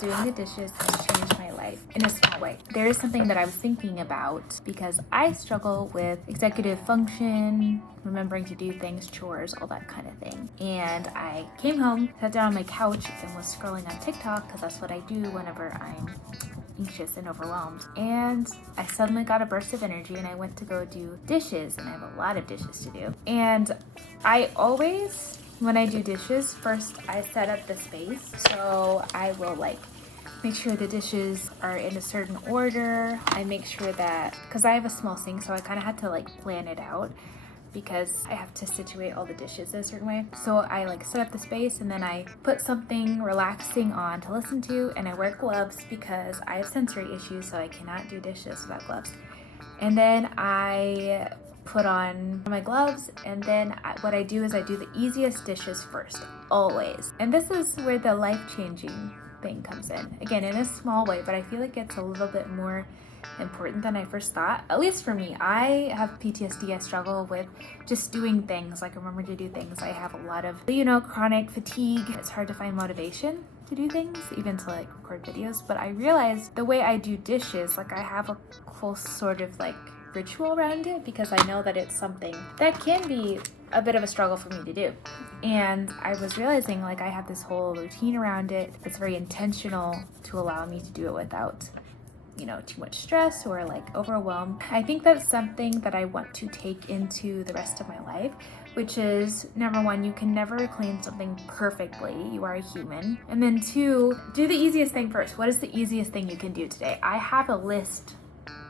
doing the dishes has changed my life in a small way. There is something that I was thinking about because I struggle with executive function, remembering to do things, chores, all that kind of thing. And I came home, sat down on my couch, and was scrolling on TikTok because that's what I do whenever I'm anxious and overwhelmed. And I suddenly got a burst of energy and I went to go do dishes, and I have a lot of dishes to do. And I always, when I do dishes, first I set up the space. So I will make sure the dishes are in a certain order. I make sure that, because I have a small sink, so I kind of had to plan it out because I have to situate all the dishes in a certain way. So I set up the space, and then I put something relaxing on to listen to, and I wear gloves because I have sensory issues, so I cannot do dishes without gloves. And then I put on my gloves, and then what I do is I do the easiest dishes first, always. And this is where the life-changing thing comes in. Again, in a small way, but I feel like it's a little bit more important than I first thought. At least for me, I have PTSD. I struggle with just doing things, remember to do things. I have a lot of, chronic fatigue. It's hard to find motivation to do things, even to record videos. But I realized the way I do dishes, I have a whole sort of ritual around it, because I know that it's something that can be a bit of a struggle for me to do. And I was realizing I have this whole routine around it that's very intentional to allow me to do it without too much stress or overwhelm. I think that's something that I want to take into the rest of my life, which is, number one, you can never clean something perfectly. You are a human. And then two, do the easiest thing first. What is the easiest thing you can do today? I have a list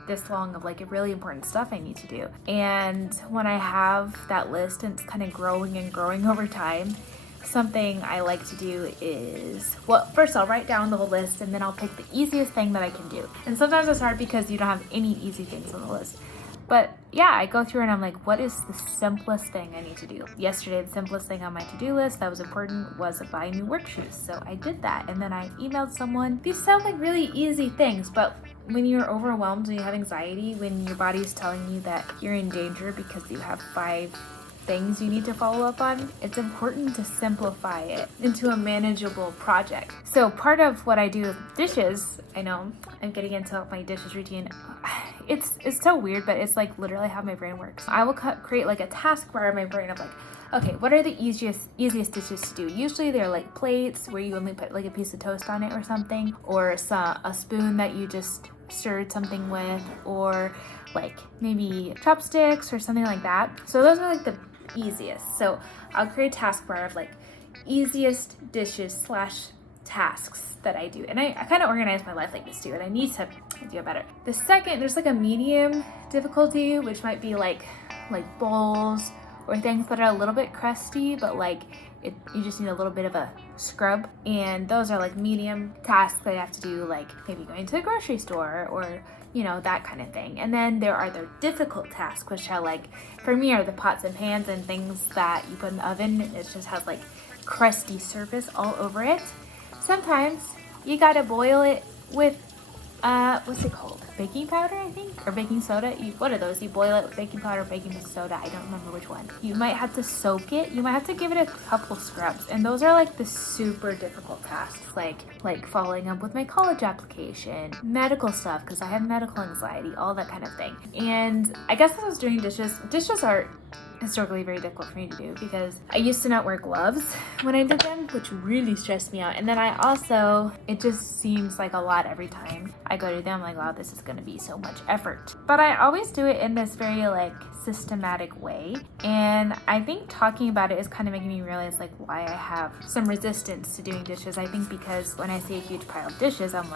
this long of really important stuff I need to do. And when I have that list and it's kind of growing and growing over time, something I like to do is, well, first I'll write down the whole list, and then I'll pick the easiest thing that I can do. And sometimes it's hard because you don't have any easy things on the list. But yeah, I go through and I'm what is the simplest thing I need to do? Yesterday, the simplest thing on my to-do list that was important was buy new work shoes. So I did that, and then I emailed someone. These sound like really easy things, but when you're overwhelmed and you have anxiety, when your body's telling you that you're in danger because you have 5 things you need to follow up on, it's important to simplify it into a manageable project. So part of what I do with dishes, I know I'm getting into my dishes routine. It's so weird, but it's literally how my brain works. I will create a task bar in my brain of okay, what are the easiest dishes to do? Usually they're plates where you only put a piece of toast on it or something, or a spoon that you just stirred something with, or maybe chopsticks or something like that. So those are the easiest. So I'll create a task bar of easiest dishes / tasks that I do. And I kind of organize my life like this too, and I need to do it better. The second, there's a medium difficulty, which might be bowls or things that are a little bit crusty, but you just need a little bit of a scrub. And those are medium tasks that I have to do, maybe going to the grocery store or that kind of thing. And then there are the difficult tasks, which are for me, are the pots and pans and things that you put in the oven. It just has crusty surface all over it. Sometimes you gotta boil it with what's it called? Baking powder, I think, or baking soda. What are those? You boil it with baking powder, baking soda. I don't remember which one. You might have to soak it. You might have to give it a couple scrubs. And those are the super difficult tasks, like following up with my college application, medical stuff, because I have medical anxiety, all that kind of thing. And I guess as I was doing dishes are historically very difficult for me to do because I used to not wear gloves when I did them, which really stressed me out. And then it just seems like a lot every time I go to them. Wow, this is gonna be so much effort. But I always do it in this very systematic way. And I think talking about it is kind of making me realize why I have some resistance to doing dishes. I think because when I see a huge pile of dishes, I'm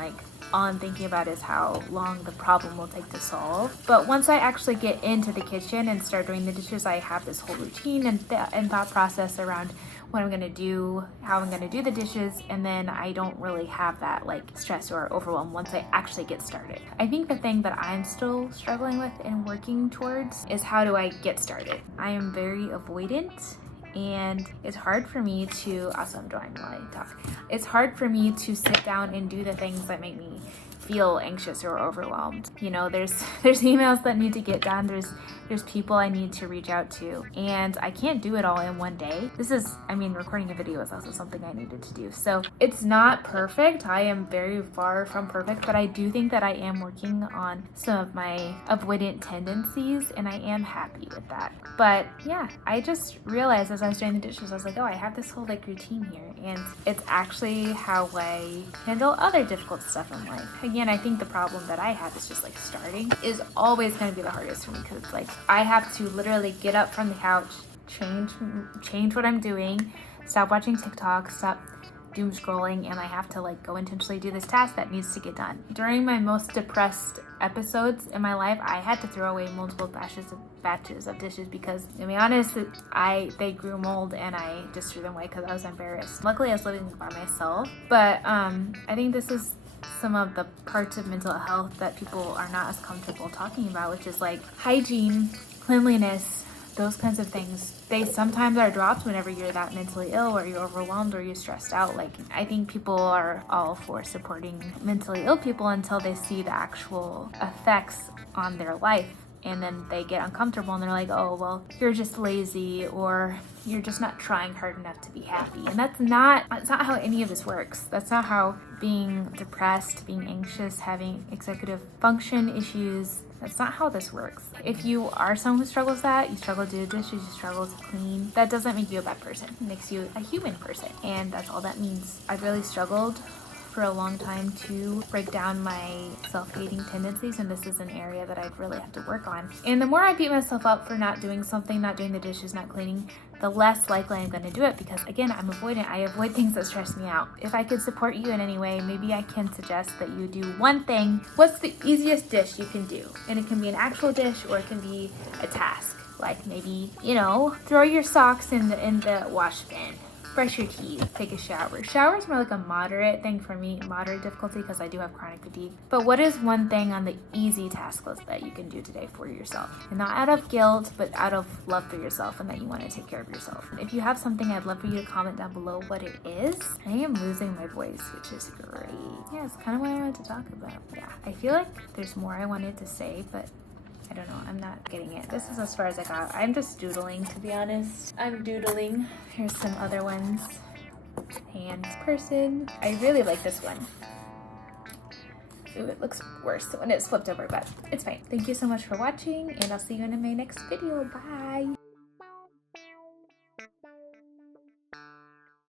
all I'm thinking about is how long the problem will take to solve. But once I actually get into the kitchen and start doing the dishes, I have this whole routine and thought process around what I'm gonna do, how I'm gonna do the dishes, and then I don't really have that stress or overwhelm once I actually get started. I think the thing that I'm still struggling with and working towards is how do I get started? I am very avoidant, and it's hard for me to, also I'm drawing while I talk, it's hard for me to sit down and do the things that make me feel anxious or overwhelmed. You know, there's emails that need to get done. There's people I need to reach out to, and I can't do it all in one day. Recording a video is also something I needed to do. So it's not perfect. I am very far from perfect, but I do think that I am working on some of my avoidant tendencies, and I am happy with that. But yeah, I just realized as I was doing the dishes, I was like, oh, I have this whole like routine here, and it's actually how I handle other difficult stuff in life. Again, I think the problem that I have is just like starting is always going to be the hardest for me, because it's like I have to literally get up from the couch, change what I'm doing, stop watching TikTok, stop doom scrolling, and I have to like go intentionally do this task that needs to get done. During my most depressed episodes in my life, I had to throw away multiple batches of dishes because, to be honest, they grew mold and I just threw them away because I was embarrassed. Luckily, I was living by myself, but I think this is some of the parts of mental health that people are not as comfortable talking about, which is like hygiene, cleanliness, those kinds of things. They sometimes are dropped whenever you're that mentally ill or you're overwhelmed or you're stressed out. Like, I think people are all for supporting mentally ill people until they see the actual effects on their life. And then they get uncomfortable and they're like, oh, well, you're just lazy or you're just not trying hard enough to be happy. And that's not how any of this works. That's not how being depressed, being anxious, having executive function issues, that's not how this works. If you are someone who struggles with that, you struggle to do dishes, you struggle to clean, that doesn't make you a bad person. It makes you a human person. And that's all that means. I've really struggled for a long time to break down my self-hating tendencies, and this is an area that I'd really have to work on. And the more I beat myself up for not doing something, not doing the dishes, not cleaning, the less likely I'm going to do it, because again, I'm avoidant. I avoid things that stress me out. If I could support you in any way, maybe I can suggest that you do one thing. What's the easiest dish you can do? And it can be an actual dish or it can be a task. Like maybe, throw your socks in the wash bin. Brush your teeth, take a shower. Shower is more like a moderate thing for me, moderate difficulty, because I do have chronic fatigue. But what is one thing on the easy task list that you can do today for yourself? And not out of guilt, but out of love for yourself and that you want to take care of yourself. If you have something, I'd love for you to comment down below what it is. I am losing my voice, which is great. Yeah, it's kind of what I wanted to talk about. Yeah, I feel like there's more I wanted to say, but I don't know, I'm not getting it. This is as far as I got. I'm just doodling, to be honest. I'm doodling. Here's some other ones. Hands, person. I really like this one. Ooh, it looks worse when it's flipped over, but it's fine. Thank you so much for watching, and I'll see you in my next video. Bye!